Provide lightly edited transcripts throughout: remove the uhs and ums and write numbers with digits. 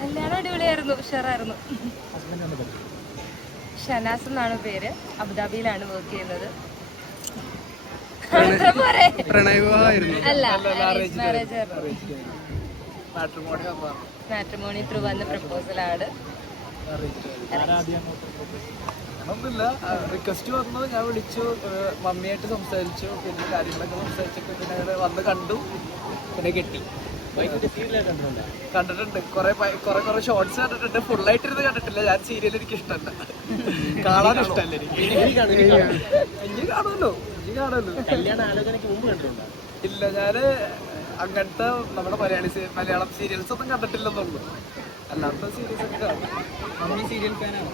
കല്യാണം അടിപൊളിയായിരുന്നു, ഉഷാറായിരുന്നു. ഷനാസ് എന്നാണ് പേര്, അബുദാബിയിലാണ് വർക്ക് ചെയ്യുന്നത്. അല്ല, മാരേജ് മാട്രിമോണി ത്രൂ വന്ന പ്രപ്പോസലാണ്. റിക്വസ്റ്റ് വന്നു, ഞാൻ വിളിച്ചു, മമ്മിയായിട്ട് സംസാരിച്ചു, പിന്നെ കാര്യങ്ങളൊക്കെ സംസാരിച്ചിട്ട് പിന്നെ വന്ന് കണ്ടു, പിന്നെ കെട്ടി. കണ്ടിട്ടുണ്ട്, കുറെ ഷോർട്സ് കണ്ടിട്ടുണ്ട്, ഫുള്ളായിട്ടിരുന്ന് കണ്ടിട്ടില്ല. ഞാൻ സീരിയൽ എനിക്ക് ഇഷ്ടമല്ല, കാണാൻ ഇഷ്ടമല്ല എനിക്ക്. ഇനി കാണുമല്ലോ. ഇല്ല, ഞാന് അങ്ങനത്തെ നമ്മുടെ മലയാളം സീരിയൽസ് ഒന്നും കണ്ടിട്ടില്ലെന്നുള്ളൂ. അല്ലാത്ത സീരീസ് ഒക്കെ കാണും. സീരിയൽ ഫാനാണ്.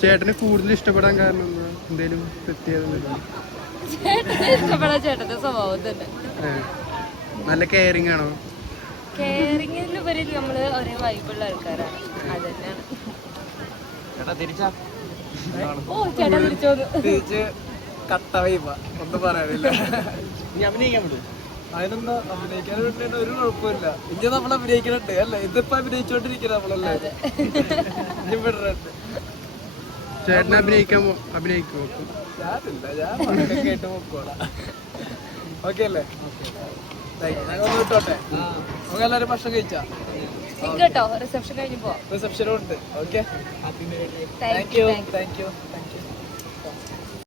ചേട്ടന് കൂടുതൽ ഇഷ്ടപ്പെടാൻ കാരണം എന്തേലും പ്രത്യേകത? ഇഷ്ടപ്പെടാൻ ചേട്ടന്റെ സ്വഭാവം തന്നെ. നല്ല കെയറിംഗ് ആണോ? കെയറിംഗിലുപരി നമ്മള് ഒരേ വൈബുള്ള ആൾക്കാരാണ്, അത് തന്നെയാണ്. ഓ ചേട്ടാ തിരിച്ച് കട്ട വൈബ, ഒന്നും പറയാനില്ല. അതിനെന്താ, അഭിനയിക്കാൻ വേണ്ടിയിട്ട് ഒരു കുഴപ്പമില്ല. ഇനി നമ്മൾ അഭിനയിക്കുന്നുണ്ട് അല്ലേ? ഇതിപ്പോ അഭിനയിച്ചോണ്ടിരിക്കുന്നത് നമ്മളല്ലേ. ചേട്ടൻ അഭിനയിക്കുമോ? ഞാനില്ല, ഞാൻ കേട്ട് നോക്കോളാം. ഓക്കെ അല്ലേ? ഒന്ന് വിട്ടോട്ടെ, നമുക്ക് എല്ലാവരും ഭക്ഷണം കഴിച്ചാ കേട്ടോ. റിസപ്ഷൻ കഴിഞ്ഞ് പോവാം. റിസപ്ഷനും ഉണ്ട്. Okay, thank you.